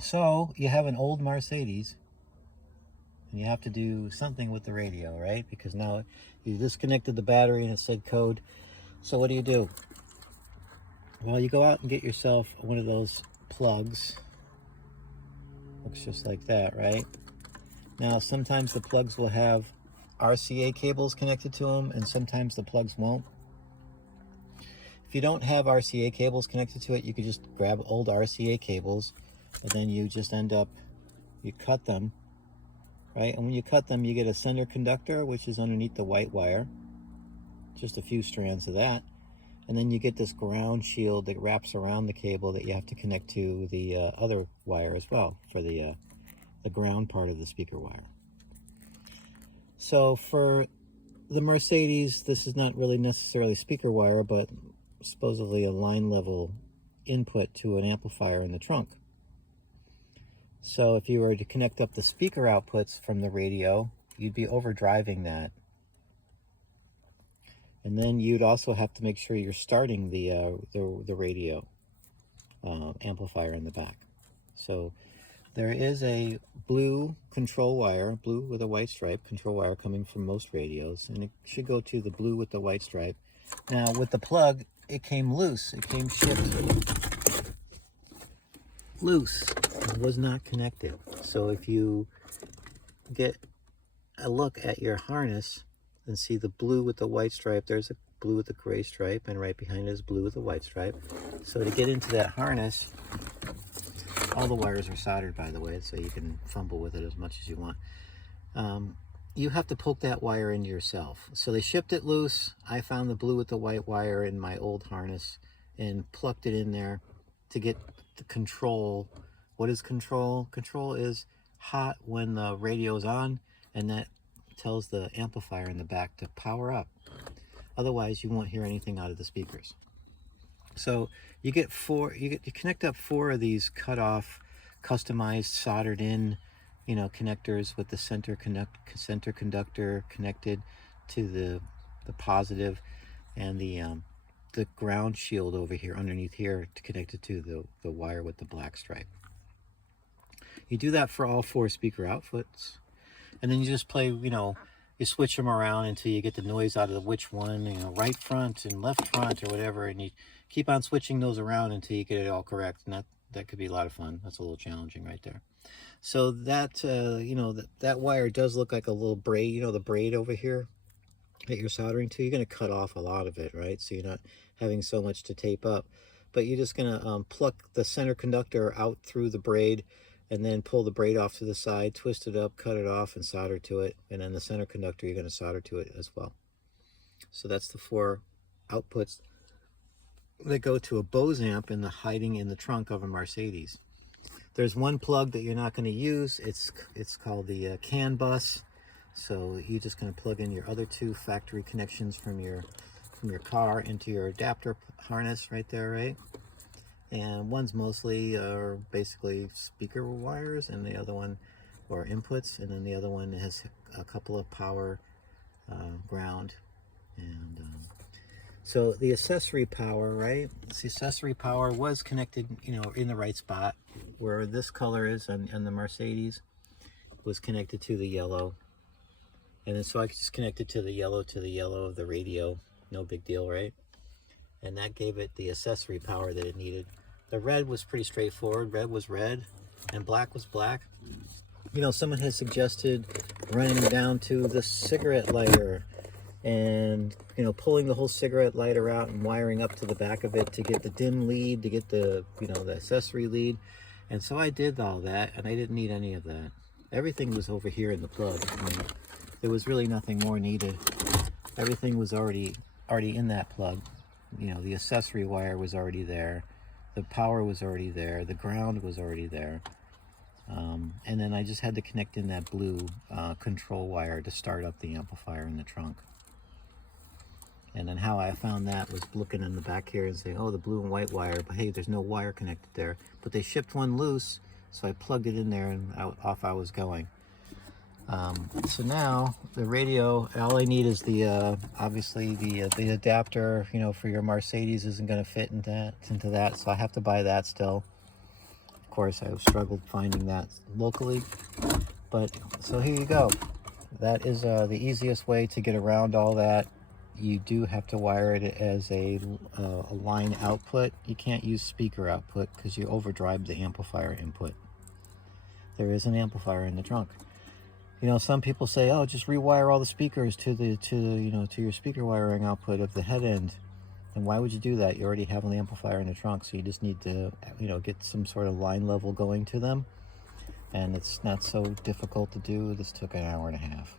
So you have an old Mercedes and you have to do something with the radio, right? Because now you disconnected the battery and it said code. So what do? Well, you go out and get yourself one of those plugs. Looks just like that, right? Now, sometimes the plugs will have RCA cables connected to them, and sometimes the plugs won't. If you don't have RCA cables connected to it, you could just grab old RCA cables, and then you just end up, you cut them, right? And when you cut them, you get a center conductor, which is underneath the white wire, just a few strands of that. And then you get this ground shield that wraps around the cable that you have to connect to the other wire as well for the ground part of the speaker wire. So for the Mercedes, this is not really necessarily speaker wire, but supposedly a line level input to an amplifier in the trunk. So if you were to connect up the speaker outputs from the radio, you'd be overdriving that. And then you'd also have to make sure you're starting the radio amplifier in the back. So there is a blue control wire, blue with a white stripe control wire coming from most radios, and it should go to the blue with the white stripe. Now with the plug, it came loose. It came shipped loose. It was not connected. So if you get a look at your harness and see the blue with the white stripe, there's a blue with the gray stripe, and right behind it is blue with the white stripe. So to get into that harness, all the wires are soldered, by the way, so you can fumble with it as much as you want. You have to poke that wire into yourself. So they shipped it loose. I found the blue with the white wire in my old harness and plugged it in there to get the control. What is control? Control is hot when the radio is on, and that tells the amplifier in the back to power up. Otherwise, you won't hear anything out of the speakers. So you get you connect up 4 of these cut off, customized, soldered in, connectors with the center conductor connected to the positive, and the ground shield over here underneath here to connect it to the wire with the black stripe. You do that for all 4 speaker outputs, and then you just play, you switch them around until you get the noise out of the which one, right front and left front or whatever, and you keep on switching those around until you get it all correct, and that could be a lot of fun. That's a little challenging right there. So that, that wire does look like a little braid, the braid over here that you're soldering to. You're going to cut off a lot of it, right? So you're not having so much to tape up, but you're just going to pluck the center conductor out through the braid, and then pull the braid off to the side, twist it up, cut it off, and solder to it. And then the center conductor, you're going to solder to it as well. So that's the 4 outputs that go to a Bose amp hiding in the trunk of a Mercedes. There's one plug that you're not going to use. It's called the CAN bus. So you're just going to plug in your other 2 factory connections from your car into your adapter harness right there, right? And one's mostly basically speaker wires, and the other one or inputs, and then the other one has a couple of power, ground, and so the accessory power, right? The accessory power was connected, in the right spot where this color is on the Mercedes, was connected to the yellow, and then so I just connected to the yellow of the radio. No big deal, right? And that gave it the accessory power that it needed. The red was pretty straightforward. Red was red and black was black. Someone has suggested running down to the cigarette lighter and, pulling the whole cigarette lighter out and wiring up to the back of it to get the dim lead, to get the, the accessory lead. And so I did all that, and I didn't need any of that. Everything was over here in the plug. There was really nothing more needed. Everything was already in that plug. The accessory wire was already there. The power was already there. The ground was already there. And then I just had to connect in that blue control wire to start up the amplifier in the trunk. And then how I found that was looking in the back here and saying, oh, the blue and white wire, but hey, there's no wire connected there. But they shipped one loose, so I plugged it in there and off I was going. So now the radio, all I need is the obviously the adapter, for your Mercedes isn't going to fit into that, so I have to buy that still. Of course, I struggled finding that locally, but so here you go. That is the easiest way to get around all that. You do have to wire it as a line output. You can't use speaker output because you overdrive the amplifier input. There is an amplifier in the trunk. You know, some people say, "Oh, just rewire all the speakers to your speaker wiring output of the head end." And why would you do that? You already have an amplifier in the trunk, so you just need to, get some sort of line level going to them. And it's not so difficult to do. This took an hour and a half.